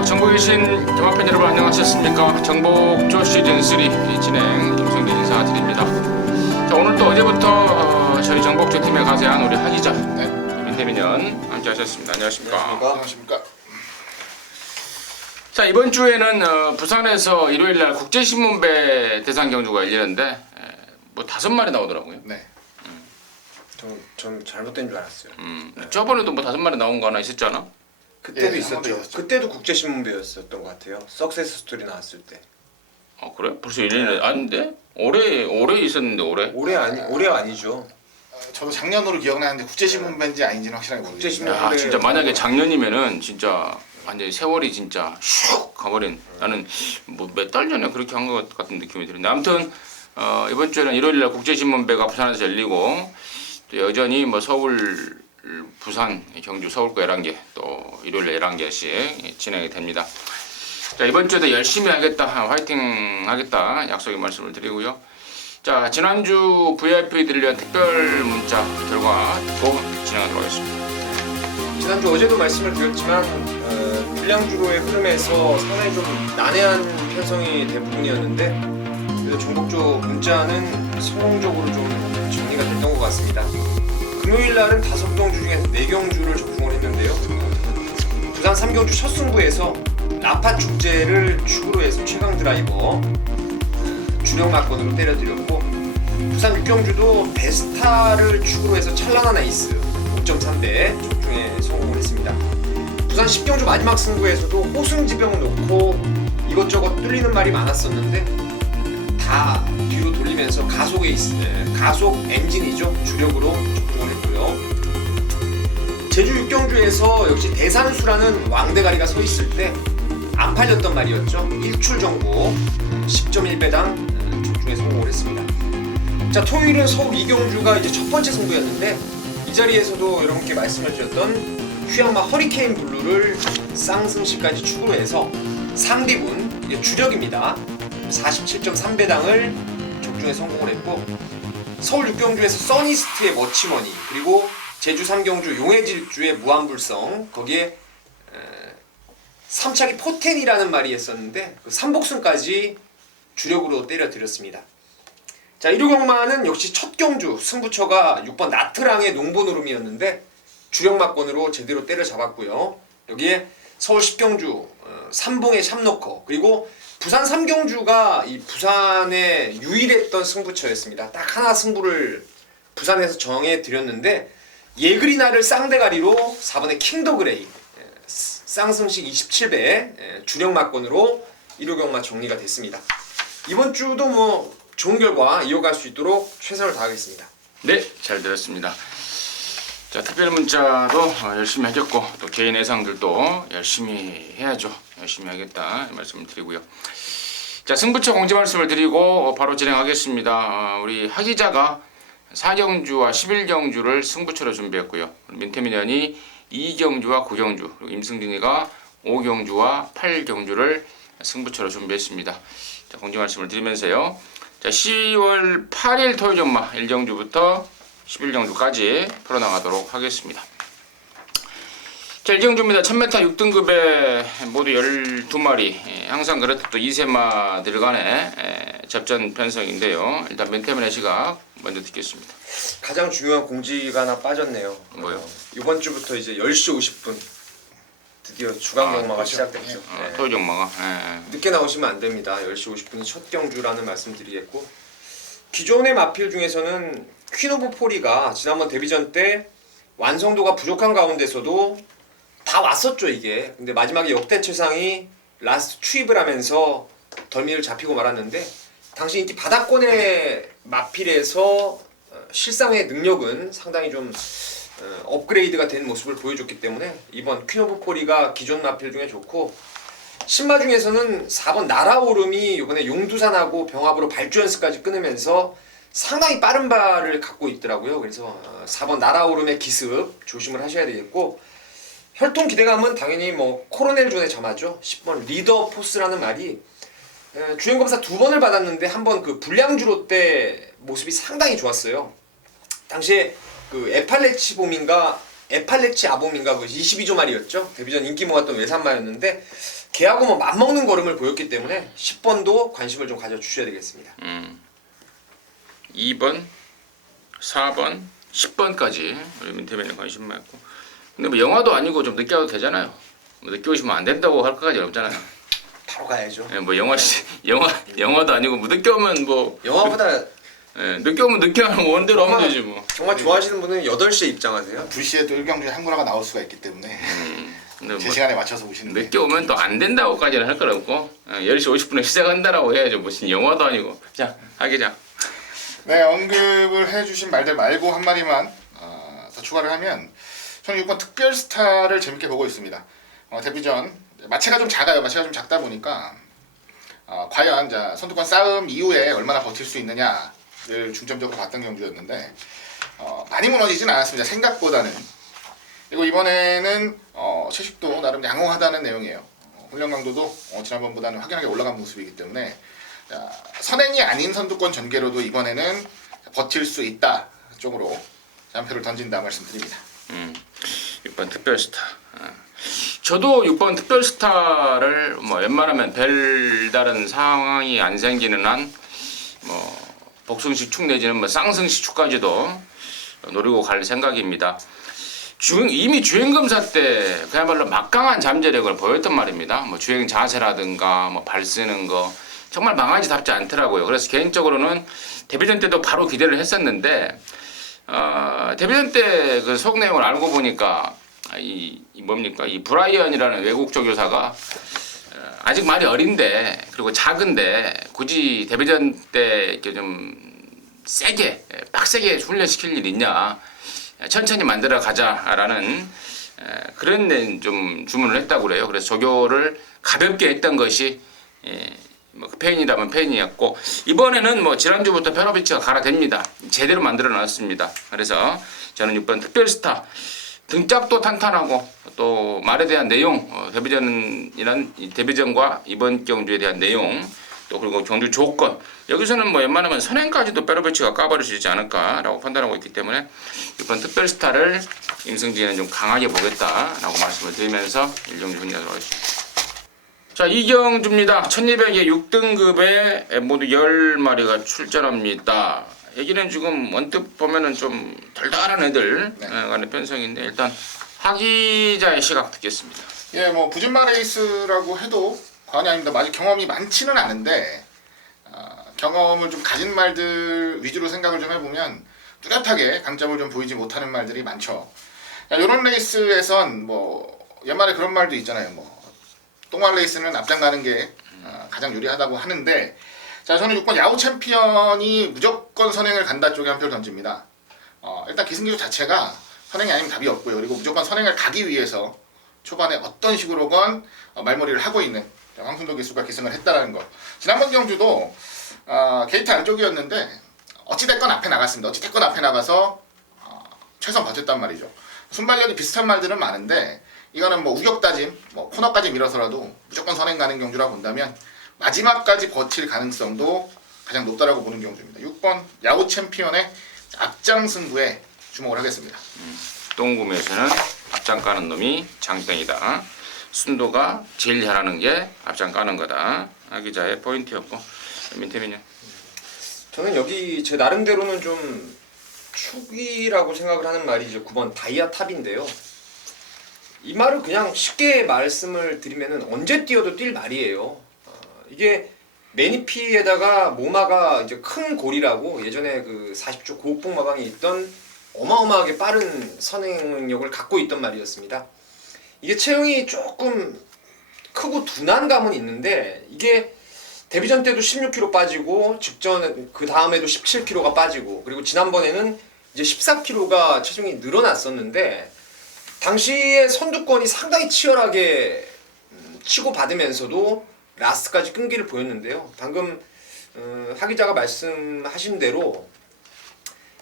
자, 전국에 계신 경합팬 여러분 안녕하셨습니까? 정복조 시즌3 진행 김성진 인사드립니다. 자, 오늘 또 어제부터 저희 정복조 팀에 가세한 우리 하기자 민태민연 함께 하셨습니다. 안녕하십니까? 안녕하십니까? 자, 이번 주에는 부산에서 일요일날 국제신문배 대상 경주가 열리는데 뭐 5마리 나오더라고요. 네. 전 잘못된 줄 알았어요. 저번에도 뭐 5마리 나온 거 하나 있었잖아? 그때도 예, 있었죠. 한번 있었죠. 그때도 국제신문배였었던 것 같아요. 석세스 스토리 나왔을 때. 그래? 벌써 1년이 아닌데? 올해 있었는데 올해? 올해 아니죠. 저도 작년으로 기억나는데 국제신문배인지 아닌지는 확실하게 모르겠어요. 국제신문- 야, 진짜 만약에 작년이면은 진짜 완전히 세월이 진짜 슉 가버린. 나는 뭐 몇 달 전에 그렇게 한 것 같은 느낌이 드는데 아무튼 이번 주에는 일요일날 국제신문배가 부산에서 열리고 또 여전히 뭐 서울, 부산, 경주, 서울과 11개 또 일요일에 11개씩 진행이 됩니다. 자, 이번 주에도 열심히 하겠다, 화이팅 하겠다 약속의 말씀을 드리고요. 자, 지난주 VIP들을 위한 특별 문자 결과 듣고 진행하도록 하겠습니다. 지난주 어제도 말씀을 드렸지만 불량주로의 흐름에서 상당히 좀 난해한 편성이 대부분이었는데 그래도 정복조 문자는 성공적으로 좀 정리가 됐던 것 같습니다. 금요일 날은 5경주 중에서 4경주를 적중을 했는데요. 부산 3경주 첫 승부에서 라파 축제를 축으로 해서 최강 드라이버 주력 막건으로 때려드렸고 부산 6경주도 베스타를 축으로 해서 찬란한 에이스 5.3배 적중에 성공을 했습니다. 부산 10경주 마지막 승부에서도 호승지병을 놓고 이것저것 뚫리는 말이 많았었는데 다 뒤로 돌리면서 가속 엔진이죠. 주력으로 적중을 했고요. 제주 6경주에서 역시 대산수라는 왕대가리가 서 있을 때 안 팔렸던 말이었죠. 1출 정보 10.1배당 적중에 성공을 했습니다. 자, 토요일은 서울 2경주가 이제 첫 번째 승부였는데 이 자리에서도 여러분께 말씀을 드렸던 휴양마 허리케인 블루를 쌍승시까지 축으로 해서 상디군 이게 주력입니다. 47.3배당을 적중에 성공을 했고 서울 6경주에서 써니스트의 머치머니 그리고 제주 3경주 용해질주의 무한불성 거기에 3차기 포텐이라는 말이 있었는데 그 3복승까지 주력으로 때려드렸습니다. 자, 1호경마는 역시 첫 경주 승부처가 6번 나트랑의 농보노름이었는데 주력 막건으로 제대로 때려잡았고요. 여기에 서울 10경주 3봉의 샵노커 그리고 부산 3경주가 이 부산에 유일했던 승부처였습니다. 딱 하나 승부를 부산에서 정해드렸는데 예그리나를 쌍대가리로 4번의 킹더그레이 쌍승식 27배 주력 막건으로 1호경마 정리가 됐습니다. 이번 주도 뭐 좋은 결과 이어갈 수 있도록 최선을 다하겠습니다. 네, 잘 들었습니다. 자, 특별 문자도 열심히 하겠고 또 개인 예상들도 열심히 해야죠. 열심히 하겠다 말씀을 드리고요. 자, 승부처 공지 말씀을 드리고 바로 진행하겠습니다. 우리 하기자가 4경주와 11경주를 승부처로 준비했고요. 민태민연이 2경주와 9경주 그리고 임승진이가 5경주와 8경주를 승부처로 준비했습니다. 자, 공지 말씀을 드리면서요. 자, 10월 8일 토요일 전마 1경주부터 11경주까지 풀어나가도록 하겠습니다. 자, 1경주입니다. 1000m 6등급에 모두 12마리 항상 그렇듯 또 2세마들 간의 접전 편성인데요. 일단 맨태민의 시각 먼저 듣겠습니다. 가장 중요한 공지가 하나 빠졌네요. 뭐요? 이번 주부터 이제 10시 50분 드디어 주간 경마가 그렇죠. 시작됐죠. 네. 토요일 경마가 늦게 나오시면 안 됩니다. 10시 50분이 첫 경주라는 말씀 드리겠고 기존의 마필 중에서는 퀸 오브 포리가 지난번 데뷔전 때 완성도가 부족한 가운데서도 다 왔었죠 이게. 근데 마지막에 역대 최상이 라스트 추입을 하면서 덜미를 잡히고 말았는데 당시 인기 바닥권의 마필에서 실상의 능력은 상당히 좀 업그레이드가 된 모습을 보여줬기 때문에 이번 퀸 오브 포리가 기존 마필 중에 좋고 신마 중에서는 4번 나라오름이 이번에 용두산하고 병합으로 발주 연습까지 끊으면서 상당히 빠른 발을 갖고 있더라고요. 그래서 4번 나라오름의 기습 조심을 하셔야 되겠고 혈통 기대감은 당연히 뭐 코로넬 존의 점하죠. 10번 리더 포스라는 말이 주행검사 2번을 받았는데 한 번 그 불량주로 때 모습이 상당히 좋았어요. 당시에 그 에팔레치 아봄인가 그 22조 말이었죠. 데뷔전 인기 모았던 외산마였는데 걔하고 뭐 맞먹는 걸음을 보였기 때문에 10번도 관심을 좀 가져주셔야 되겠습니다. 2번, 4번, 10번까지 우리 민태민이 관심 많고. 근데 뭐 영화도 아니고 좀 늦게 와도 되잖아요. 뭐 늦게 오시면 안 된다고 할 것까지 없잖아요. 바로 가야죠. 예, 뭐 영화도 아니고 뭐 늦게 오면 뭐 영화보다 예, 늦게 오면 늦게 하는 원대로 하면 되지 뭐. 정말 좋아하시는 분은 8시에 입장하세요. 불시에도 일경주에 한군화가 나올 수가 있기 때문에 근데 제 뭐 시간에 맞춰서 오시는데 늦게 오면 또 안 된다고까지는 할 건 없고 10시 50분에 시작한다라고 해야죠. 무슨 영화도 아니고. 자, 하기자. 네, 언급을 해주신 말들 말고 한 마디만 더 추가를 하면 저는 6번 특별스타를 재밌게 보고 있습니다. 데뷔전 마체가 좀 작아요. 마체가 좀 작다 보니까 과연 자, 선두권 싸움 이후에 얼마나 버틸 수 있느냐를 중점적으로 봤던 경주였는데 많이 무너지진 않았습니다. 생각보다는. 그리고 이번에는 채식도 나름 양호하다는 내용이에요. 훈련 강도도 지난번보다는 확연하게 올라간 모습이기 때문에 자, 선행이 아닌 선두권 전개로도 이번에는 버틸 수 있다 쪽으로 한 표를 던진다 말씀드립니다. 6번 특별스타. 저도 6번 특별스타를 뭐 웬만하면 별다른 상황이 안 생기는 한 뭐 복승식 축 내지는 뭐 쌍승식 축까지도 노리고 갈 생각입니다. 이미 주행검사 때 그야말로 막강한 잠재력을 보였단 말입니다. 뭐 주행 자세라든가 뭐 발 쓰는 거 정말 망아지답지 않더라고요. 그래서 개인적으로는 데뷔전 때도 바로 기대를 했었는데 데뷔전 때 그 속 내용을 알고 보니까 이 뭡니까 이 브라이언이라는 외국 조교사가 아직 말이 어린데 그리고 작은데 굳이 데뷔전 때 이렇게 좀 세게 빡세게 훈련시킬 일 있냐 천천히 만들어 가자라는 그런 좀 주문을 했다고 그래요. 그래서 조교를 가볍게 했던 것이 뭐 페인이라면 페인이었고 이번에는 뭐 지난주부터 페로비치가 갈아댑니다. 제대로 만들어 놨습니다. 그래서 저는 6번 특별스타 등짝도 탄탄하고 또 말에 대한 내용 데뷔전과 이번 경주에 대한 내용 또 그리고 경주 조건 여기서는 뭐 웬만하면 선행까지도 페로비치가 까버릴 수 있지 않을까라고 판단하고 있기 때문에 6번 특별스타를 임승진은 좀 강하게 보겠다라고 말씀을 드리면서 일경주 훈련하도록 하겠습니다. 자, 이경주입니다. 1200에 6등급에 모두 10마리가 출전합니다. 여기는 지금 언뜻 보면은 좀 달달한 애들 간의 편성인데 일단 하기자의 시각 듣겠습니다. 예, 뭐 부진마 레이스라고 해도 과언이 아닙니다. 아직 경험이 많지는 않은데 경험을 좀 가진 말들 위주로 생각을 좀 해보면 뚜렷하게 강점을 좀 보이지 못하는 말들이 많죠. 이런 레이스에선 뭐 옛말에 그런 말도 있잖아요. 뭐 똥말 레이스는 앞장 가는 게 가장 유리하다고 하는데 자, 저는 6번 야후 챔피언이 무조건 선행을 간다 쪽에 한 표를 던집니다. 일단 기승기조 자체가 선행이 아니면 답이 없고요. 그리고 무조건 선행을 가기 위해서 초반에 어떤 식으로건 말머리를 하고 있는 황순도 기수가 기승을 했다라는 거. 지난번 경주도 게이트 안쪽이었는데 어찌됐건 앞에 나갔습니다. 어찌됐건 앞에 나가서 최선 버텼단 말이죠. 순발력이 비슷한 말들은 많은데 이거는 뭐 우격다짐, 뭐 코너까지 밀어서라도 무조건 선행 가는 경주라고 본다면 마지막까지 버틸 가능성도 가장 높다라고 보는 경주입니다. 6번 야후 챔피언의 앞장 승부에 주목을 하겠습니다. 똥구매에서는 앞장 까는 놈이 장땡이다. 순도가 제일 잘하는 게 앞장 까는 거다. 하기자의 포인트였고 민태민요. 저는 여기 제 나름대로는 좀 축이라고 생각을 하는 말이 이제 9번 다이아 탑인데요. 이 말을 그냥 쉽게 말씀을 드리면은 언제 뛰어도 뛸 말이에요. 이게 매니피에다가 모마가 이제 큰 골이라고 예전에 그 40조 고옥봉 마방에 있던 어마어마하게 빠른 선행력을 갖고 있던 말이었습니다. 이게 체형이 조금 크고 둔한 감은 있는데 이게 데뷔전 때도 16kg 빠지고 직전 그 다음에도 17kg가 빠지고 그리고 지난번에는 이제 14kg가 체중이 늘어났었는데 당시에 선두권이 상당히 치열하게 치고받으면서도 라스트까지 끈기를 보였는데요. 방금 하기자가 말씀하신 대로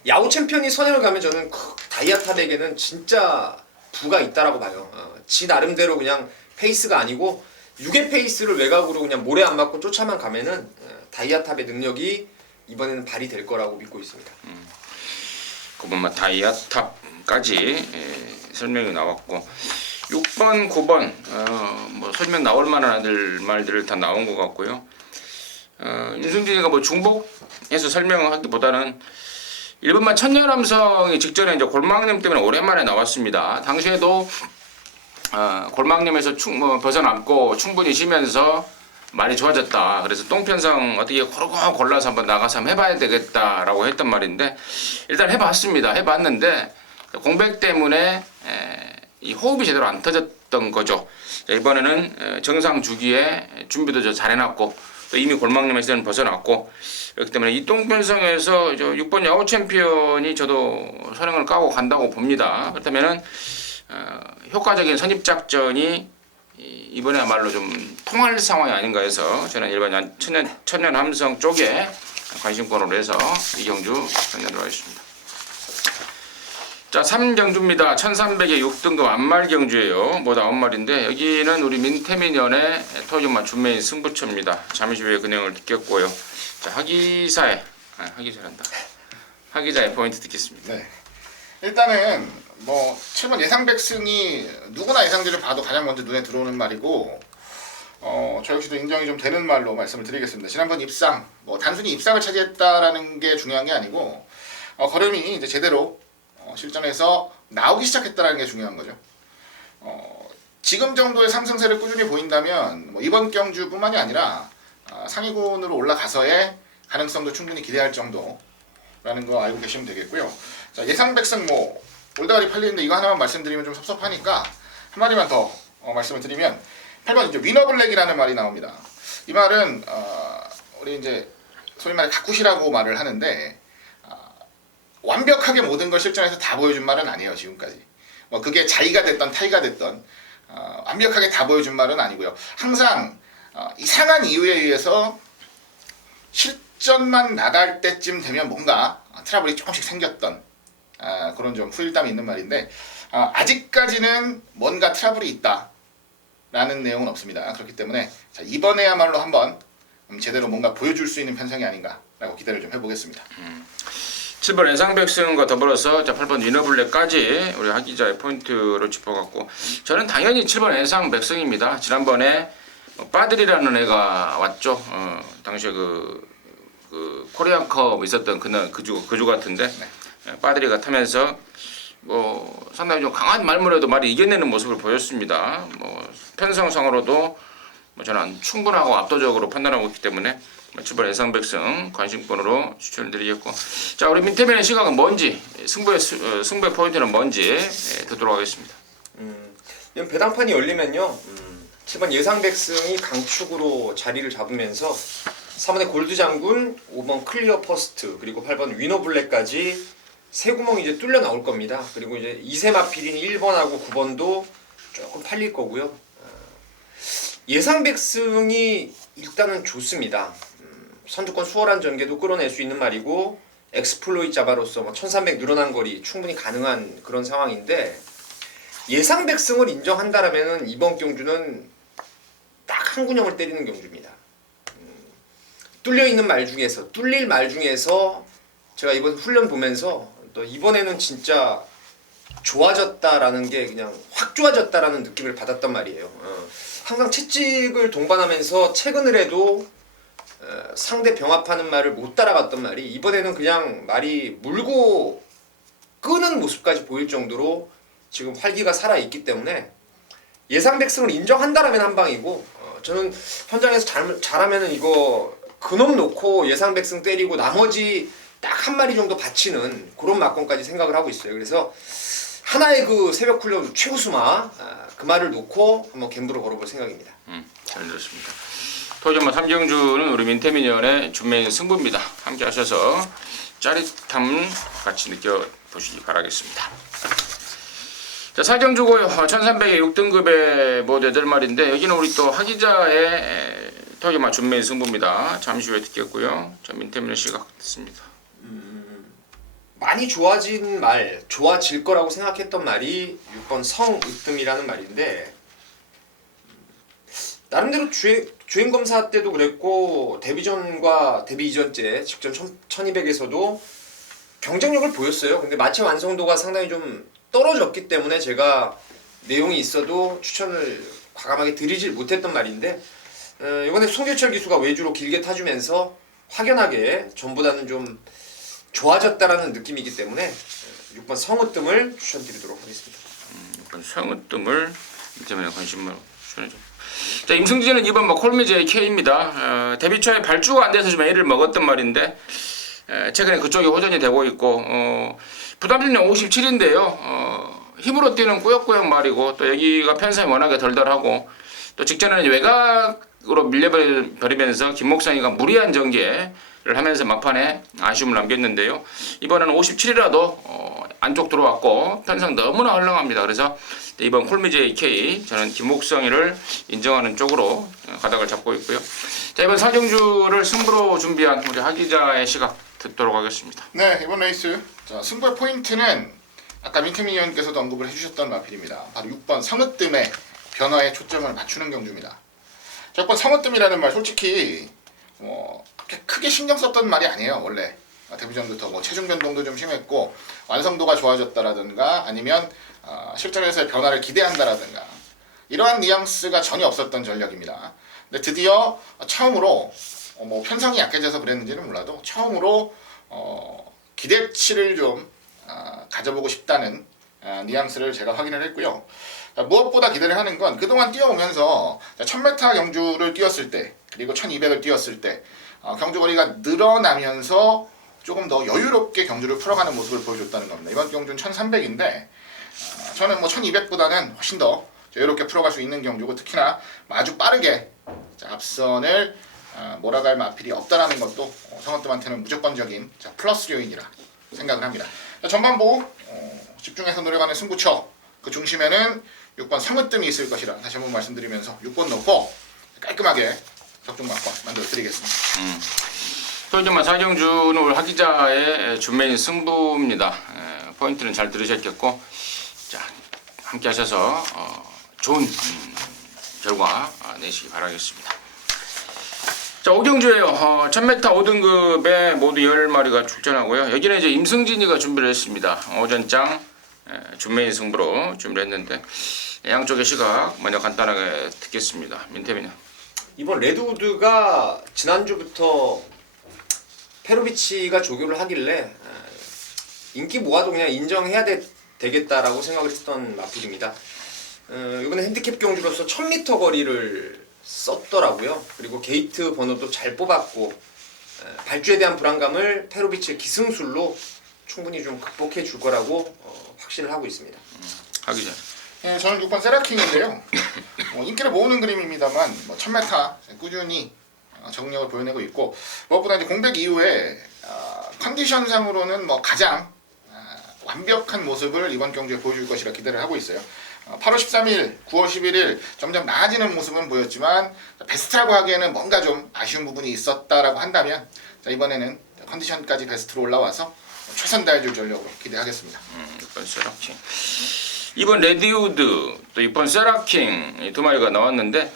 야후 챔피언이 선행을 가면 저는 다이아탑에게는 진짜 부가 있다라고 봐요. 지 나름대로 그냥 페이스가 아니고 6의 페이스를 외곽으로 그냥 모래 안 맞고 쫓아만 가면은 다이아탑의 능력이 이번에는 발휘될 거라고 믿고 있습니다. 그러면 다이아탑까지 설명이 나왔고 6번, 9번 뭐 설명 나올 만한 말들을 다 나온 것 같고요. 윤승진이가 뭐 중복해서 설명하기보다는 1번만 천년함성이 직전에 이제 골망님 때문에 오랜만에 나왔습니다. 당시에도 골망님에서 벗어남고 충분히 쉬면서 많이 좋아졌다. 그래서 똥편성 어떻게 고르고 골라서 한번 나가서 한번 해봐야 되겠다라고 했던 말인데 일단 해봤습니다. 해봤는데 공백 때문에 이 호흡이 제대로 안 터졌던 거죠. 자, 이번에는 정상 주기에 준비도 잘 해놨고 또 이미 골망님에서는 벗어났고 그렇기 때문에 이 똥편성에서 6번 야구 챔피언이 저도 선행을 까고 간다고 봅니다. 그렇다면은 효과적인 선입 작전이 이번에야말로 좀 통할 상황이 아닌가 해서 저는 일반 천년 함성 쪽에 관심권으로 해서 이 경주 선정으로 하겠습니다. 자, 3경주입니다. 1300에 6등급 안말 경주예요. 뭐 9마리인데 여기는 우리 민태민연의 토종마 준메인 승부처입니다. 잠시 후에 근행을 듣겠고요. 자, 하기사의 포인트 듣겠습니다. 네. 일단은 뭐 7번 예상백승이 누구나 예상대로 봐도 가장 먼저 눈에 들어오는 말이고 저 역시도 인정이 좀 되는 말로 말씀을 드리겠습니다. 지난번 입상 뭐 단순히 입상을 차지했다라는 게 중요한 게 아니고 걸음이 이제 제대로 실전에서 나오기 시작했다라는 게 중요한 거죠. 지금 정도의 상승세를 꾸준히 보인다면 뭐 이번 경주뿐만이 아니라 상위군으로 올라가서의 가능성도 충분히 기대할 정도라는 거 알고 계시면 되겠고요. 자, 예상백승 뭐 올다가리 팔리는데 이거 하나만 말씀드리면 좀 섭섭하니까 한 마디만 더 말씀을 드리면 8번 이제 위너블랙이라는 말이 나옵니다. 이 말은 우리 이제 소위 말해 가쿠시라고 말을 하는데 완벽하게 모든 걸 실전에서 다 보여준 말은 아니에요. 지금까지 뭐 그게 자의가 됐던 타의가 됐던 완벽하게 다 보여준 말은 아니고요. 항상 이상한 이유에 의해서 실전만 나갈 때쯤 되면 뭔가 트러블이 조금씩 생겼던 그런 좀 후일담이 있는 말인데 아직까지는 뭔가 트러블이 있다라는 내용은 없습니다. 그렇기 때문에 자, 이번에야말로 한번 제대로 뭔가 보여줄 수 있는 편성이 아닌가라고 기대를 좀 해보겠습니다. 7번 예상백승과 더불어서 8번 위너블랙까지 우리 하기자의 포인트로 짚어갔고 저는 당연히 7번 예상백승입니다. 지난번에 빠들이라는 애가 왔죠. 당시에 그 코리안컵 있었던 그주 같은데 빠들이가 타면서 뭐 상당히 좀 강한 말물에도 말이 이겨내는 모습을 보였습니다. 뭐 편성상으로도 뭐 저는 충분하고 압도적으로 판단하고 있기 때문에 7번 예상백승 관심권으로 추천을 드리겠고 자 우리 민태민의 시각은 뭔지 승부의 포인트는 뭔지 듣도록 하겠습니다. 이건 배당판이 열리면요 7번 예상백승이 강축으로 자리를 잡으면서 3번의 골드장군, 5번 클리어 퍼스트 그리고 8번 위너블랙까지 세 구멍이 이제 뚫려 나올 겁니다. 그리고 이제 이세마필인 1번하고 9번도 조금 팔릴 거고요. 예상백승이 일단은 좋습니다. 선두권 수월한 전개도 끌어낼 수 있는 말이고 엑스플로이 자바로서 1300 늘어난 거리 충분히 가능한 그런 상황인데 예상백승을 인정한다라면 이번 경주는 딱 한 군형을 때리는 경주입니다. 뚫릴 말 중에서 제가 이번 훈련 보면서 또 이번에는 진짜 좋아졌다라는 게 그냥 확 좋아졌다라는 느낌을 받았단 말이에요. 항상 채찍을 동반하면서 최근을 해도 상대 병합하는 말을 못 따라갔던 말이 이번에는 그냥 말이 물고 끄는 모습까지 보일 정도로 지금 활기가 살아있기 때문에 예상백승을 인정한다라면 한 방이고 저는 현장에서 잘하면은 이거 근엄 놓고 예상백승 때리고 나머지 딱 한 마리 정도 바치는 그런 막건까지 생각을 하고 있어요. 그래서 하나의 그 새벽 훈련 최우수마 그 말을 놓고 한번 갬블을 걸어볼 생각입니다. 잘 들었습니다. 토종마 3경주는 우리 민태민연의 준메인 승부입니다. 함께 하셔서 짜릿함 같이 느껴보시기 바라겠습니다. 자, 4경주고요. 1300에 6등급의 모두 8마리인데 여기는 우리 또 하기자의 토종마 준메인 승부입니다. 잠시 후에 듣겠고요. 자, 민태민의 시각 듣습니다. 많이 좋아질 거라고 생각했던 말이 6번 성으뜸이라는 말인데 나름대로 주행검사 때도 그랬고 데뷔전과 데뷔 이전째 직전 1200에서도 경쟁력을 보였어요. 근데 마체 완성도가 상당히 좀 떨어졌기 때문에 제가 내용이 있어도 추천을 과감하게 드리질 못했던 말인데 이번에 송교철 기수가 외주로 길게 타주면서 확연하게 전보다는 좀 좋아졌다라는 느낌이기 때문에 6번 성우뜸을 추천드리도록 하겠습니다. 6번 성우뜸을 때문에 관심을 추천해줘. 자, 임승진은 2번 뭐 콜미제 K입니다. 데뷔 초에 발주가 안 돼서 좀 A를 먹었던 말인데 최근에 그쪽이 호전이 되고 있고 부담률은 57인데요. 힘으로 뛰는 꾸역꾸역 말이고 또 여기가 편성이 워낙에 덜덜하고 또 직전에는 외곽으로 밀려버리면서 김목상이가 무리한 전개를 하면서 막판에 아쉬움을 남겼는데요. 이번에는 57이라도 안쪽 들어왔고 편성 너무나 헐렁합니다. 그래서 이번 콜미제 K 저는 김목성이를 인정하는 쪽으로 가닥을 잡고 있고요. 자, 이번 사경주를 승부로 준비한 우리 하 기자의 시각 듣도록 하겠습니다. 네, 이번 레이스 자, 승부의 포인트는 아까 민태민 의원께서도 언급을 해주셨던 마필입니다. 바로 6번 성으뜸의 변화에 초점을 맞추는 경주입니다. 자, 6번 성으뜸이라는 말 솔직히 그렇게 크게 신경 썼던 말이 아니에요. 원래 데뷔전부터 뭐 체중 변동도 좀 심했고 완성도가 좋아졌다라든가 아니면 실전에서의 변화를 기대한다라든가 이러한 뉘앙스가 전혀 없었던 전략입니다. 근데 드디어 처음으로 뭐 편성이 약해져서 그랬는지는 몰라도 처음으로 기대치를 좀 가져보고 싶다는 뉘앙스를 제가 확인을 했고요. 무엇보다 기대를 하는 건 그동안 뛰어오면서 1000m 경주를 뛰었을 때 그리고 1200을 뛰었을 때 경주거리가 늘어나면서 조금 더 여유롭게 경주를 풀어가는 모습을 보여줬다는 겁니다. 이번 경주는 1300인데 저는 뭐 1200보다는 훨씬 더 여유롭게 풀어갈 수 있는 경주고 특히나 아주 빠르게 앞선을 몰아갈 마필이 없다라는 것도 성원뜸한테는 무조건적인 플러스 요인이라 생각을 합니다. 전반부 집중해서 노려가는 승부처 그 중심에는 6번 성으뜸이 있을 것이라 다시 한번 말씀드리면서 6번 놓고 깔끔하게 적중mak과 만들어 드리겠습니다. 또 이제 사경주는 오늘 하 기자의 준메인 승부입니다. 포인트는 잘 들으셨겠고 자 함께 하셔서 좋은 결과 내시기 바라겠습니다. 자, 5경주에요. 1000m 5등급에 모두 10마리가 출전하고요. 여기는 이제 임승진이가 준비를 했습니다. 오전장 준메인 승부로 준비를 했는데 양쪽의 시각 먼저 간단하게 듣겠습니다. 민태민은 이번 레드우드가 지난주부터 페로비치가 조교를 하길래 인기 모아도 그냥 인정해야 되겠다라고 생각을 했던 마필입니다. 이번에 핸디캡 경주로서 1000m 거리를 썼더라고요. 그리고 게이트 번호도 잘 뽑았고 발주에 대한 불안감을 페로비치의 기승술로 충분히 좀 극복해 줄 거라고 확신을 하고 있습니다. 하 기자. 예, 저는 6번 세라킹인데요. 인기를 모으는 그림입니다만 1000m 꾸준히 적응력을 보여내고 있고 무엇보다 이제 공백 이후에 컨디션상으로는 가장 완벽한 모습을 이번 경주에 보여줄 것이라 기대를 하고 있어요. 8월 13일, 9월 11일 점점 나아지는 모습은 보였지만 베스트라고 하기에는 뭔가 좀 아쉬운 부분이 있었다라고 한다면 이번에는 컨디션까지 베스트로 올라와서 최선 다해줄 전력으로 기대하겠습니다. 6번 세라킹. 이번 레드우드 또 6번 세라킹 두 마리가 나왔는데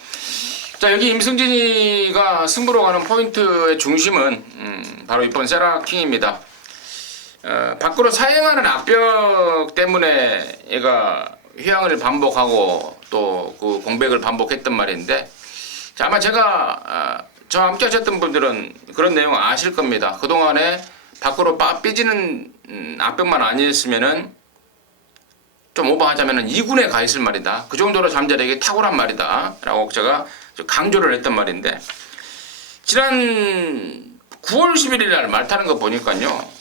자 여기 임승진이가 승부로 가는 포인트의 중심은 바로 6번 세라킹입니다. 밖으로 사행하는 앞벽 때문에 얘가 휘황을 반복하고 또 그 공백을 반복했던 말인데 자, 아마 제가 저와 함께 하셨던 분들은 그런 내용 아실 겁니다. 그동안에 밖으로 삐지는 앞벽만 아니었으면은 좀 오버하자면은 2군에 가 있을 말이다. 그 정도로 잠자리에게 탁월한 말이다. 라고 제가 강조를 했던 말인데 지난 9월 11일 날 말 타는 거 보니까요.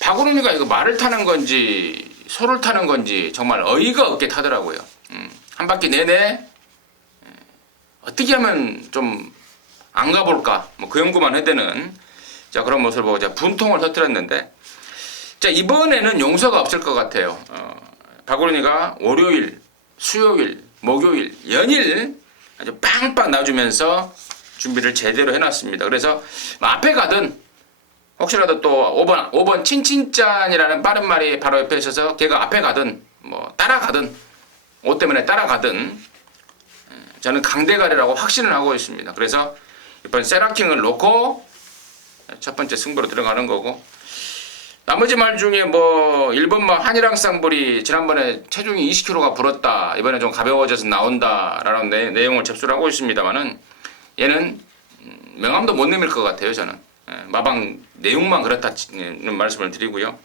박우른이가 이거 말을 타는 건지 소를 타는 건지 정말 어이가 없게 타더라고요. 한 바퀴 내내 어떻게 하면 좀 안 가볼까 뭐 그 연구만 해대는 자 그런 모습을 보고 제가 분통을 터뜨렸는데 자 이번에는 용서가 없을 것 같아요. 박우른이가 월요일, 수요일, 목요일, 연일 아주 빵빵 놔주면서 준비를 제대로 해놨습니다. 그래서 앞에 가든 혹시라도 또 5번 친친짠이라는 빠른 말이 바로 옆에 있어서 걔가 앞에 가든 뭐 따라가든 옷 때문에 따라가든 저는 강대가리라고 확신을 하고 있습니다. 그래서 이번 세라킹을 놓고 첫 번째 승부로 들어가는 거고 나머지 말 중에 뭐 1번마 한일항 쌍불이 지난번에 체중이 20kg가 불었다. 이번에 좀 가벼워져서 나온다라는 내용을 접수를 하고 있습니다만은 얘는 명함도 못 내밀 것 같아요. 저는 마방 내용만 그렇다는 말씀을 드리고요.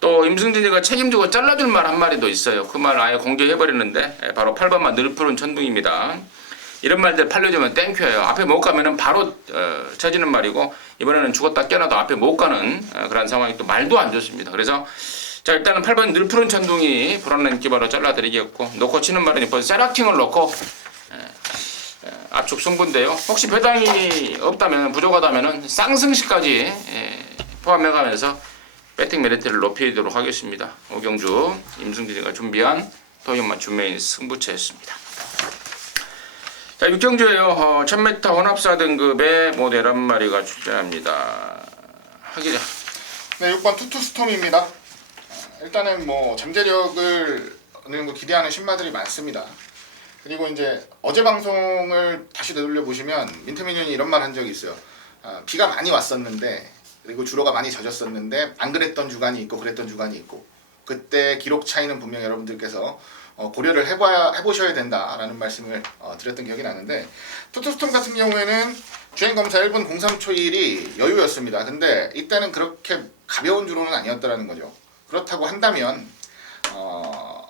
또 임승진이가 책임지고 잘라줄 말 한 마리도 있어요. 그 말 아예 공개해버리는데 바로 8번마 늘푸른 천둥입니다. 이런 말들 팔려주면 땡큐예요. 앞에 못 가면은 바로 쳐지는 말이고 이번에는 죽었다 깨어나도 앞에 못 가는 그런 상황이 또 말도 안 좋습니다. 그래서 자 일단은 8번 늘푸른 천둥이 불안한 기바로 잘라드리겠고 놓고 치는 말은 이번 세라킹을 놓고 압축 승부인데요. 혹시 배당이 없다면 부족하다면은 쌍승시까지 포함해가면서 배팅 메리트를 높이도록 하겠습니다. 오경주 임승진이가 준비한 토요일 맞춤 메인 승부처였습니다. 자 6경주에요. 1000m 혼합사 등급의 모두 11마리가 출전합니다. 하기자. 네, 6번 투투스톰입니다. 일단은 뭐 잠재력을 어느 정도 기대하는 신마들이 많습니다. 그리고 이제 어제 방송을 다시 되돌려 보시면 민트미니언이 이런 말 한 적이 있어요. 비가 많이 왔었는데 그리고 주로가 많이 젖었었는데 안 그랬던 주간이 있고 그랬던 주간이 있고 그때 기록 차이는 분명 여러분들께서 고려를 해보셔야 된다라는 말씀을 드렸던 기억이 나는데 투투스톰 같은 경우에는 주행검사 1분 03초1이 여유였습니다. 근데 이때는 그렇게 가벼운 주로는 아니었다라는 거죠. 그렇다고 한다면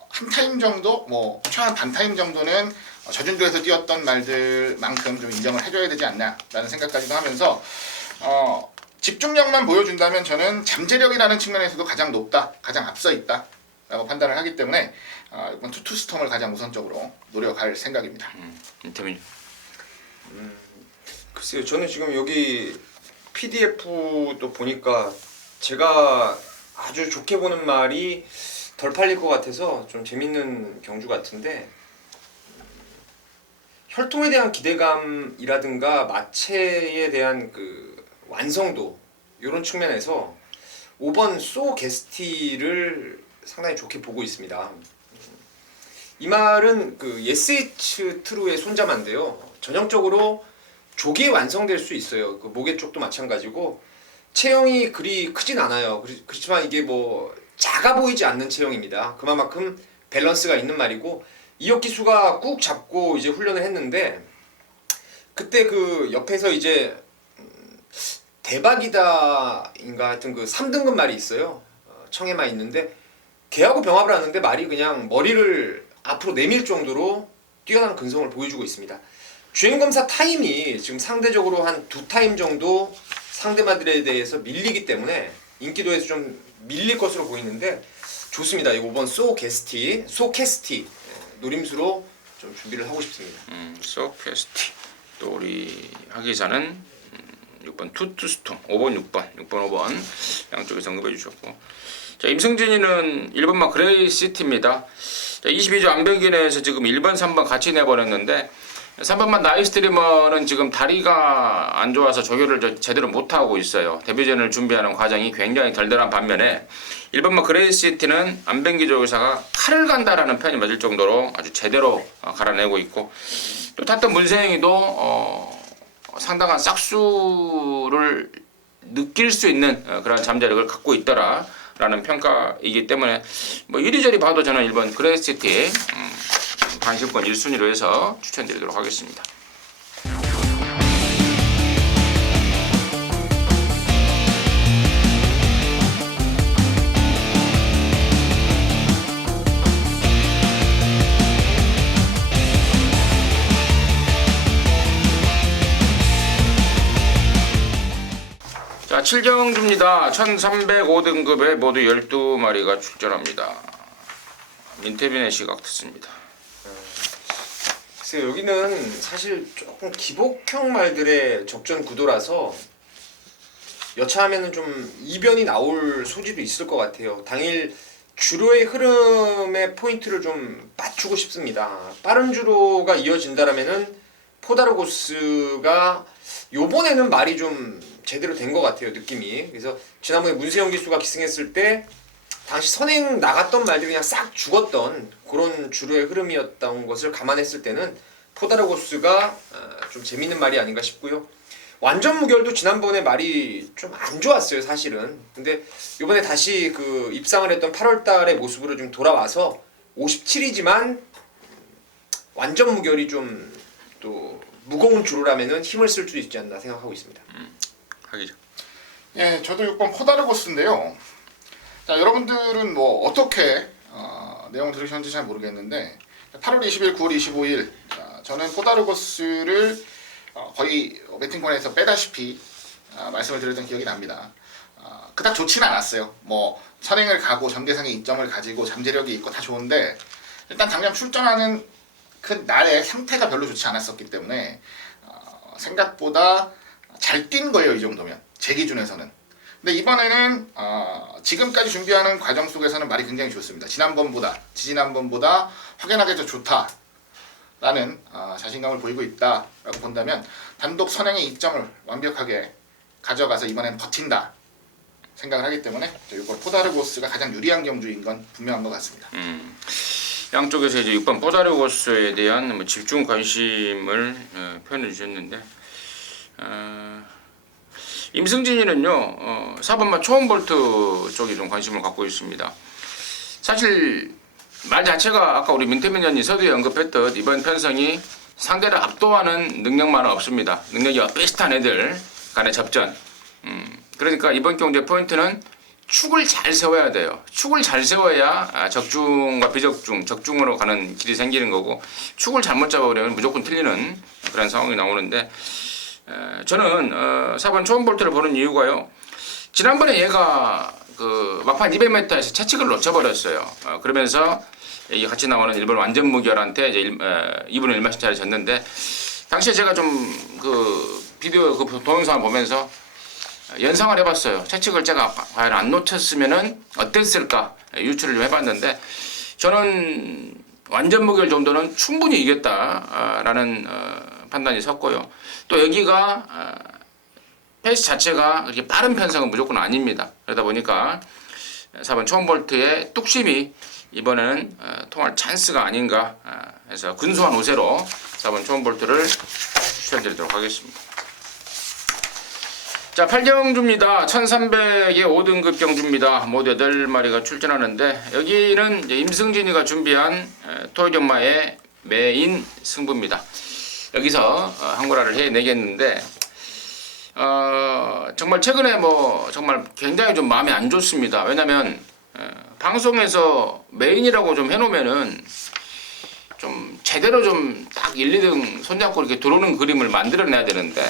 한 타임 정도, 뭐 최한 반 타임 정도는 저준조에서 뛰었던 말들만큼 좀 인정을 해줘야 되지 않나라는 생각까지도 하면서 집중력만 보여준다면 저는 잠재력이라는 측면에서도 가장 높다, 가장 앞서 있다라고 판단을 하기 때문에 이번 투투스톰을 가장 우선적으로 노려갈 생각입니다. 인터뷰. 글쎄요, 저는 지금 여기 PDF도 보니까 제가 아주 좋게 보는 말이 덜 팔릴 것 같아서 좀 재밌는 경주 같은데 혈통에 대한 기대감이라든가 마체에 대한 그 완성도 이런 측면에서 5번 소 게스티를 상당히 좋게 보고 있습니다. 이 말은 그 SH 트루의 손자만인데요. 전형적으로 조기에 완성될 수 있어요. 그 목의 쪽도 마찬가지고 체형이 그리 크진 않아요. 그렇지만 이게 뭐 작아 보이지 않는 체형입니다. 그만큼 밸런스가 있는 말이고 이혁기수가 꾹 잡고 이제 훈련을 했는데 그때 그 옆에서 이제 대박이다인가 하여튼 그 3등급 말이 있어요. 청에만 있는데 걔하고 병합을 하는데 말이 그냥 머리를 앞으로 내밀 정도로 뛰어난 근성을 보여주고 있습니다. 주행검사 타임이 지금 상대적으로 한 2타임 정도 상대마들에 대해서 밀리기 때문에 인기도에서 좀 밀릴 것으로 보이는데 좋습니다. 이 5번 소 캐스티 노림수로 좀 준비를 하고 싶습니다. 소 캐스티. 또 우리 하기사는 6번 투투스톰, 5번 6번 양쪽에서 언급해 주셨고 자 임승진이는 1번마 그레이시티입니다. 22조 안병기내에서 지금 1번 3번 같이 내버렸는데 3번만 나이스트리머는 지금 다리가 안 좋아서 조교를 제대로 못하고 있어요. 데뷔전을 준비하는 과정이 굉장히 덜덜한 반면에 1번만 그레이시티는 안병기 조교사가 칼을 간다라는 표현이 맞을 정도로 아주 제대로 갈아내고 있고 또 탔던 문세영이도 상당한 싹수를 느낄 수 있는 그런 잠재력을 갖고 있더라라는 평가이기 때문에 뭐 이리저리 봐도 저는 1번 그레이시티 관심권 1순위로 해서 추천드리도록 하겠습니다. 자, 7경주입니다. 1305등급에 모두 12마리가 출전합니다. 민태빈의 시각 듣습니다. 글쎄요, 여기는 사실 조금 기복형 말들의 적전 구도라서 여차하면은 좀 이변이 나올 소지도 있을 것 같아요. 당일 주로의 흐름의 포인트를 좀 맞추고 싶습니다. 빠른 주로가 이어진다라면은 포다르고스가 요번에는 말이 좀 제대로 된 것 같아요, 느낌이. 그래서 지난번에 문세영 기수가 기승했을 때 당시 선행 나갔던 말들이 그냥 싹 죽었던 그런 주로의 흐름이었던 것을 감안했을 때는 포다르고스가 좀 재밌는 말이 아닌가 싶고요. 완전 무결도 지난번에 말이 좀 안 좋았어요 사실은. 근데 이번에 다시 그 입상을 했던 8월달의 모습으로 좀 돌아와서 57이지만 완전 무결이 좀 또 무거운 주로라면은 힘을 쓸 수 있지 않나 생각하고 있습니다. 하기죠. 예, 저도 6번 포다르고스인데요. 자, 여러분들은 뭐 어떻게 내용 들으셨는지 잘 모르겠는데 8월 20일, 9월 25일 저는 포다르고스를 거의 배팅권에서 빼다시피 말씀을 드렸던 기억이 납니다. 그닥 좋지는 않았어요. 뭐 선행을 가고 전개상의 이점을 가지고 잠재력이 있고 다 좋은데 일단 당장 출전하는 그 날의 상태가 별로 좋지 않았었기 때문에 생각보다 잘 뛴 거예요. 이 정도면 제 기준에서는. 근데 이번에는 지금까지 준비하는 과정 속에서는 말이 굉장히 좋습니다. 지지난번보다 확연하게 더 좋다라는 자신감을 보이고 있다라고 본다면 단독 선행의 이점을 완벽하게 가져가서 이번엔 버틴다 생각을 하기 때문에 이번 포다르고스가 가장 유리한 경주인 건 분명한 것 같습니다. 양쪽에서 이제 6번 포다르고스에 대한 뭐 집중 관심을 표현해 주셨는데 임승진이는요 4번마 초원볼트 쪽에 좀 관심을 갖고 있습니다. 사실 말 자체가 아까 우리 민태민 의원이 서두에 언급했듯 이번 편성이 상대를 압도하는 능력만은 없습니다. 능력이 비슷한 애들 간의 접전. 그러니까 이번 경주의 포인트는 축을 잘 세워야 돼요. 축을 잘 세워야 적중과 비적중, 적중으로 가는 길이 생기는 거고 축을 잘못 잡아버리면 무조건 틀리는 그런 상황이 나오는데 저는 4번 초원볼트를 보는 이유가요. 지난번에 얘가 그 막판 200m에서 채찍을 놓쳐버렸어요. 그러면서 이 같이 나오는 일본 완전 무결한테 이제 2분의 1마씩 차례 졌는데 당시에 제가 좀 그 비디오 그 동영상을 보면서 연상을 해봤어요. 채찍을 제가 과연 안 놓쳤으면은 어땠을까 유추를 좀 해봤는데 저는 완전 무결 정도는 충분히 이겼다라는 판단이 섰고요. 또 여기가 페이스 자체가 그렇게 빠른 편성은 무조건 아닙니다. 그러다 보니까 4번 초원볼트의 뚝심이 이번에는 통할 찬스가 아닌가 해서 근소한 우세로 4번 초원볼트를 추천드리도록 하겠습니다. 자, 8경주입니다. 1300의 5등급 경주입니다. 모두 8마리가 출전하는데 여기는 이제 임승진이가 준비한 토요전마의 메인 승부입니다. 여기서 한골화를 해내겠는데 정말 최근에 뭐 정말 굉장히 좀 마음이 안 좋습니다. 왜냐면 방송에서 메인이라고 좀 해놓으면은 좀 제대로 좀 딱 1, 2등 손잡고 이렇게 들어오는 그림을 만들어내야 되는데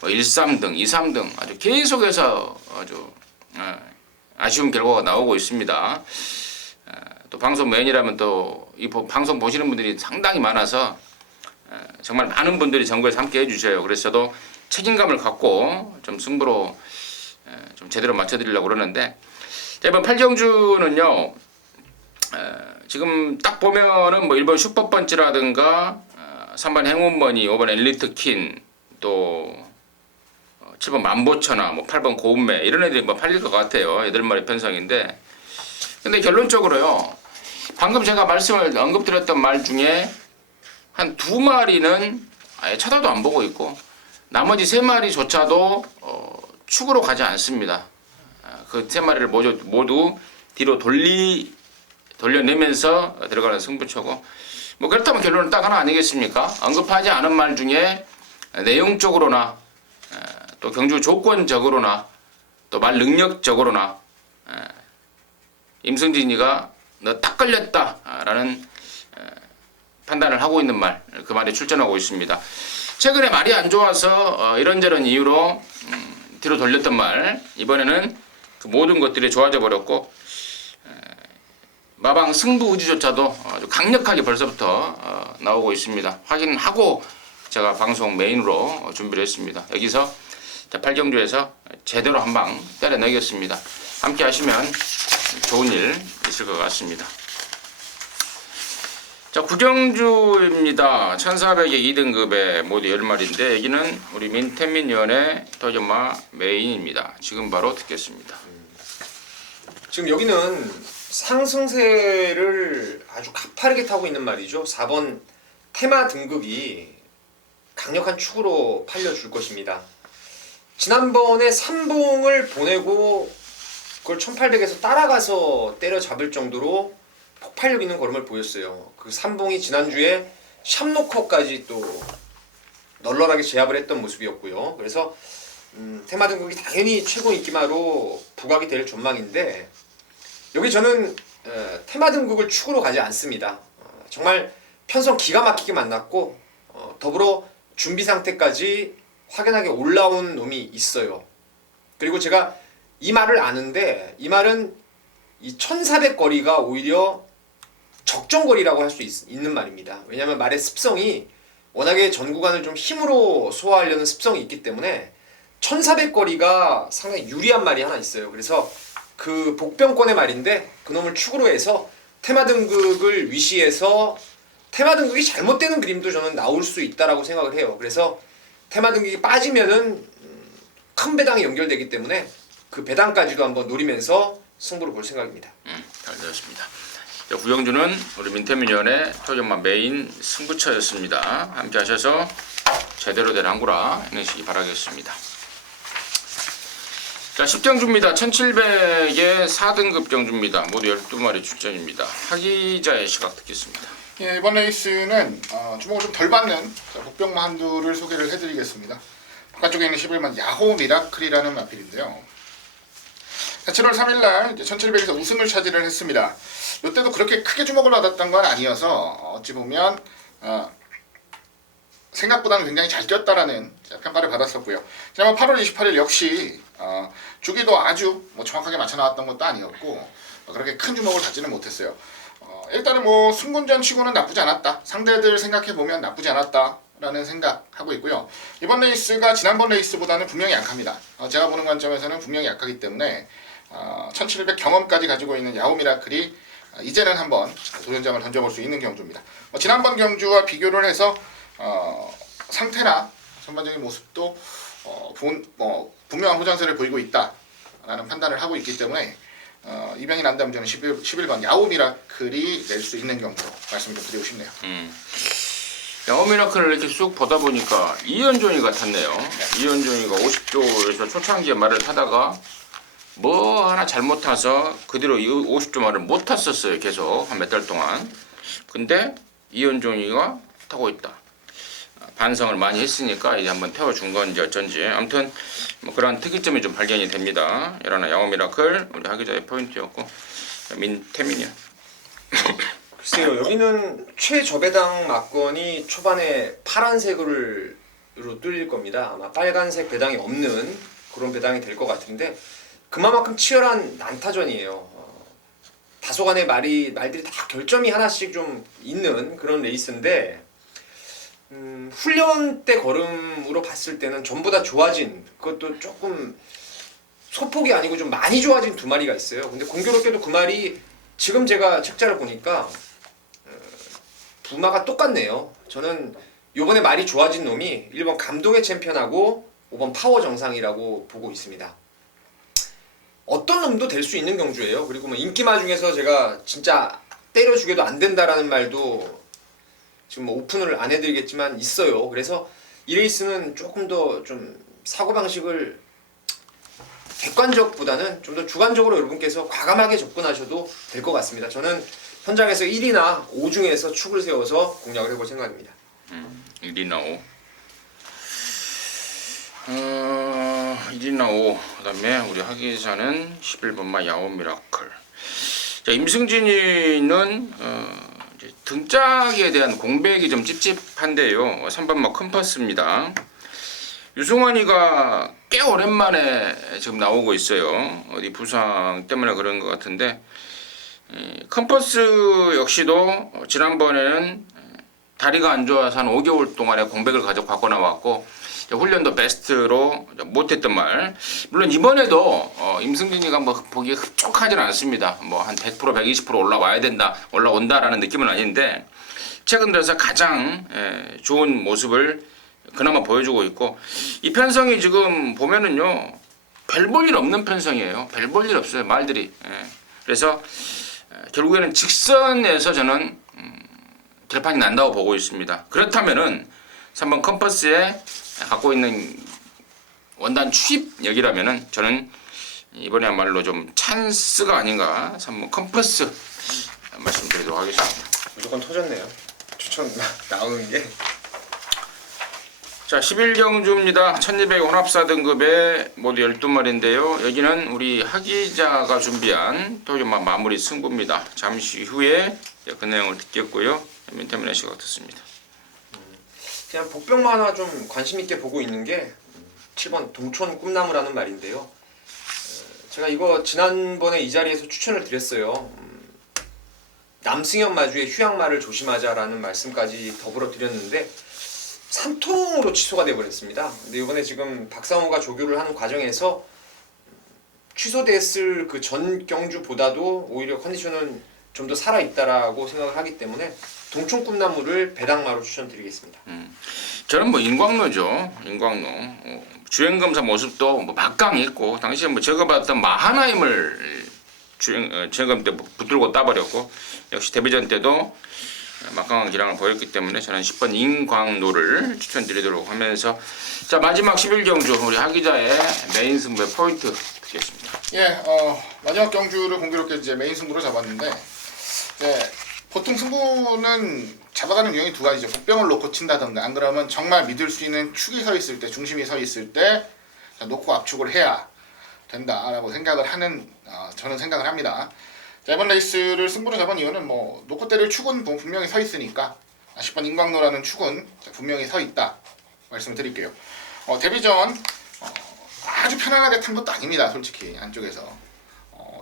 뭐 1, 3등, 2, 3등 아주 계속해서 아주 아쉬운 결과가 나오고 있습니다. 또 방송 메인이라면 또 이 방송 보시는 분들이 상당히 많아서 정말 많은 분들이 정보에서 함께 해주셔요. 그래서 저도 책임감을 갖고 좀 승부로 좀 제대로 맞춰드리려고 그러는데 이번 8경주는요 지금 딱 보면은 뭐 1번 슈퍼펀치라든가 3번 행운머니, 5번 엘리트킨 또 7번 만보천하, 뭐 8번 고운매 이런 애들이 뭐 팔릴 것 같아요. 8마리 편성인데 근데 결론적으로요 방금 제가 말씀을 언급드렸던 말 중에 한 2마리는 아예 쳐다도 안 보고 있고 나머지 3마리조차도 축으로 가지 않습니다. 그 3마리를 모두 뒤로 돌려내면서 들어가는 승부처고 뭐 그렇다면 결론은 딱 하나 아니겠습니까? 언급하지 않은 말 중에 내용적으로나 또 경주 조건적으로나 또 말 능력적으로나 임승진이가 너 딱 걸렸다라는 판단을 하고 있는 말, 그 말이 출전하고 있습니다. 최근에 말이 안 좋아서 이런저런 이유로 뒤로 돌렸던 말, 이번에는 그 모든 것들이 좋아져 버렸고 마방 승부 의지조차도 아주 강력하게 벌써부터 나오고 있습니다. 확인하고 제가 방송 메인으로 준비를 했습니다. 여기서 8경주에서 제대로 한 방 때려내겠습니다. 함께 하시면 좋은 일 있을 것 같습니다. 자, 9경주입니다. 1400의 2등급의 모두 10마리인데 여기는 우리 민태민 의원의 토요전마 메인입니다. 지금 바로 듣겠습니다. 지금 여기는 상승세를 아주 가파르게 타고 있는 말이죠. 4번 테마 등급이 강력한 축으로 팔려줄 것입니다. 지난번에 3봉을 보내고 그걸 1800에서 따라가서 때려잡을 정도로 폭발력 있는 걸음을 보였어요. 그 3봉이 지난주에 샵노커까지 또 널널하게 제압을 했던 모습이었고요. 그래서 테마 등극이 당연히 최고 인기마로 부각이 될 전망인데 여기 저는 테마 등극을 축으로 가지 않습니다. 정말 편성 기가 막히게 만났고 더불어 준비 상태까지 확연하게 올라온 놈이 있어요. 그리고 제가 이 말을 아는데 이 말은 이 1400 거리가 오히려 적정거리라고 할 수 있는 말입니다. 왜냐하면 말의 습성이 워낙에 전 구간을 좀 힘으로 소화하려는 습성이 있기 때문에 1400 거리가 상당히 유리한 말이 하나 있어요. 그래서 그 복병권의 말인데 그놈을 축으로 해서 테마 등극을 위시해서 테마 등극이 잘못되는 그림도 저는 나올 수 있다라고 생각을 해요. 그래서 테마 등극이 빠지면은 큰 배당이 연결되기 때문에 그 배당까지도 한번 노리면서 승부를 볼 생각입니다. 잘 되었습니다. 자, 구영주는 우리 민태민위원의 토전마 메인 승부처였습니다. 함께 하셔서 제대로 된 항구라 해내시기 바라겠습니다. 자, 10경주입니다. 1700의 4등급 경주입니다. 모두 12마리 출전입니다. 하기자의 시각 듣겠습니다. 예, 이번 레이스는 주목을 좀 덜 받는 복병마 한두를 소개를 해드리겠습니다. 바깥쪽에 있는 11만 야호 미라클이라는 마필인데요. 7월 3일날 1700에서 우승을 차지를 했습니다. 이때도 그렇게 크게 주목을 받았던 건 아니어서 어찌 보면 생각보다는 굉장히 잘 뛰었다라는 평가를 받았었고요. 지난번 8월 28일 역시 주기도 아주 정확하게 맞춰 나왔던 것도 아니었고 그렇게 큰 주목을 받지는 못했어요. 일단은 승군전 치고는 나쁘지 않았다. 상대들 생각해 보면 나쁘지 않았다라는 생각하고 있고요. 이번 레이스가 지난번 레이스보다는 분명히 약합니다. 제가 보는 관점에서는 분명히 약하기 때문에 1700 경험까지 가지고 있는 야호 미라클이 이제는 한번 도전장을 던져볼 수 있는 경주입니다. 지난번 경주와 비교를 해서 상태나 전반적인 모습도 분명한 호전세를 보이고 있다라는 판단을 하고 있기 때문에 이병이 난다면 저는 11번 야호 미라클이 낼 수 있는 경주로 말씀을 좀 드리고 싶네요. 야호 미라클을 이렇게 쭉 보다 보니까 이현종이 같았네요. 이현종이가 50조에서 초창기에 말을 타다가 뭐 하나 잘못 타서 그대로 50조 말을 못 탔었어요. 계속 한 몇 달 동안. 근데 이현종이가 타고 있다. 반성을 많이 했으니까 이제 한번 태워준 건지 어쩐지 아무튼 그런 특이점이 좀 발견이 됩니다. 이러나 야호 미라클 우리 하기자의 포인트였고 민태민이요. 글쎄요, 여기는 최저배당 막건이 초반에 파란색으로 뚫릴 겁니다. 아마 빨간색 배당이 없는 그런 배당이 될 것 같은데 그만큼 치열한 난타전이에요. 다소간의 말들이 다 결점이 하나씩 좀 있는 그런 레이스인데 훈련 때 걸음으로 봤을 때는 전부 다 좋아진, 그것도 조금 소폭이 아니고 좀 많이 좋아진 두 마리가 있어요. 근데 공교롭게도 그 말이 지금 제가 책자를 보니까 부마가 똑같네요. 저는 요번에 말이 좋아진 놈이 1번 감동의 챔피언하고 5번 파워 정상이라고 보고 있습니다. 어떤 놈도 될 수 있는 경주예요. 그리고 인기마 중에서 제가 진짜 때려주게도 안 된다라는 말도 지금 오픈을 안 해드리겠지만 있어요. 그래서 이 레이스는 조금 더 좀 사고방식을 객관적보다는 좀 더 주관적으로 여러분께서 과감하게 접근하셔도 될 것 같습니다. 저는 현장에서 1이나 5 중에서 축을 세워서 공략을 해볼 생각입니다. 1이나 5. 1이나 5. 그 다음에 우리 하기자는 11번마 야호 미라클. 자, 임승진이는 이제 등짝에 대한 공백이 좀 찝찝한데요. 3번마 컴퍼스입니다. 유승환이가 꽤 오랜만에 지금 나오고 있어요. 어디 부상 때문에 그런 것 같은데 컴퍼스 역시도 지난번에는 다리가 안 좋아서 한 5개월 동안의 공백을 가지고 나왔고 훈련도 베스트로 못했던 말. 물론 이번에도 임승진이가 뭐 보기에 흡족하지는 않습니다. 뭐 한 100% 120% 올라와야 된다, 올라온다라는 느낌은 아닌데 최근 들어서 가장 좋은 모습을 그나마 보여주고 있고 이 편성이 지금 보면은요 별 볼 일 없는 편성이에요. 별 볼 일 없어요 말들이. 그래서 결국에는 직선에서 저는 결판이 난다고 보고 있습니다. 그렇다면은 3번 컴퍼스에 갖고 있는 원단 추입력이라면은 저는 이번에야말로 좀 찬스가 아닌가 한번 컴퍼스 말씀드리도록 하겠습니다. 무조건 터졌네요. 추천 나오는 게. 자, 11경주입니다. 1200 혼합사 등급의 모두 12마리인데요. 여기는 우리 하기자가 준비한 토요마 마무리 승부입니다. 잠시 후에 그 내용을 듣겠고요. 민터민의 시각 듣습니다. 그냥 복병만 하나 좀 관심 있게 보고 있는 게 7번 동촌 꿈나무라는 말인데요. 제가 이거 지난번에 이 자리에서 추천을 드렸어요. 남승현 마주의 휴양말을 조심하자라는 말씀까지 더불어 드렸는데 3통으로 취소가 되어버렸습니다. 근데 이번에 지금 박상호가 조교를 하는 과정에서 취소됐을 그 전 경주보다도 오히려 컨디션은 좀 더 살아있다라고 생각을 하기 때문에 동촌 꿈나무를 배당마로 추천드리겠습니다. 저는 뭐 인광로죠. 인광로. 주행검사 모습도 뭐 막강히 있고 당시에 뭐 제가 봤던 마하나임을 주행검 때 붙들고 따버렸고 역시 데뷔전 때도 막강한 기량을 보였기 때문에 저는 10번 인광로를 추천드리도록 하면서 자 마지막 11경주 우리 하기자의 메인 승부의 포인트 듣겠습니다. 예, 마지막 경주를 공교롭게 이제 메인 승부로 잡았는데 보통 승부는 잡아가는 유형이 두 가지죠. 복병을 놓고 친다던가 안 그러면 정말 믿을 수 있는 축이 서 있을 때 중심이 서 있을 때 놓고 압축을 해야 된다라고 생각을 하는 저는 생각을 합니다. 자, 이번 레이스를 승부로 잡은 이유는 뭐 놓고 때릴 축은 분명히 서 있으니까 10번 인광로라는 축은 분명히 서 있다 말씀을 드릴게요. 데뷔전 아주 편안하게 탄 것도 아닙니다. 솔직히 안쪽에서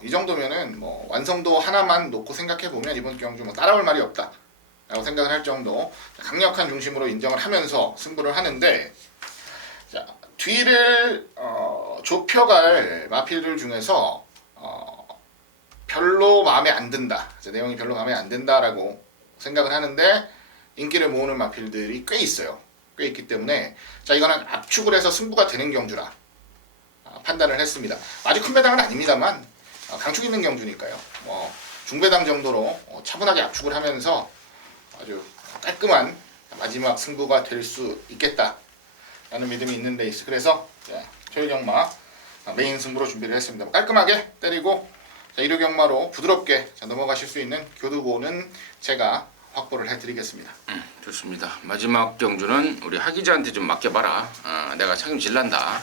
이 정도면은 뭐 완성도 하나만 놓고 생각해 보면 이번 경주 뭐 따라올 말이 없다 라고 생각을 할 정도 강력한 중심으로 인정을 하면서 승부를 하는데 자, 뒤를 좁혀갈 마필들 중에서 별로 마음에 안 든다. 내용이 별로 마음에 안 든다라고 생각을 하는데 인기를 모으는 마필들이 꽤 있어요. 꽤 있기 때문에 자 이거는 압축을 해서 승부가 되는 경주라 판단을 했습니다. 아주 큰 배당은 아닙니다만 강축 있는 경주니까요. 중배당 정도로 차분하게 압축을 하면서 아주 깔끔한 마지막 승부가 될 수 있겠다라는 믿음이 있는 레이스. 그래서 토요경마 메인 승부로 준비를 했습니다. 깔끔하게 때리고 1호경마로 부드럽게 넘어가실 수 있는 교두보는 제가 확보를 해드리겠습니다. 좋습니다. 마지막 경주는 우리 하기자한테 좀 맡겨봐라. 내가 책임질란다.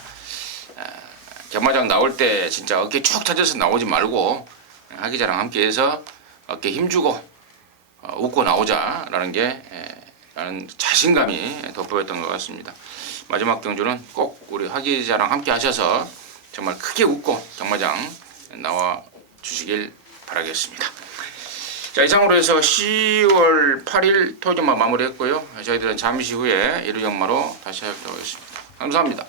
경마장 나올 때 진짜 어깨 쭉 찾아서 나오지 말고 하기자랑 함께해서 어깨 힘주고 웃고 나오자라는 게 라는 자신감이 돋보였던 것 같습니다. 마지막 경주는 꼭 우리 하기자랑 함께 하셔서 정말 크게 웃고 경마장 나와 주시길 바라겠습니다. 자, 이상으로 해서 10월 8일 토요경마 마무리했고요. 저희들은 잠시 후에 1호 경마로 다시 하도록 하겠습니다. 감사합니다.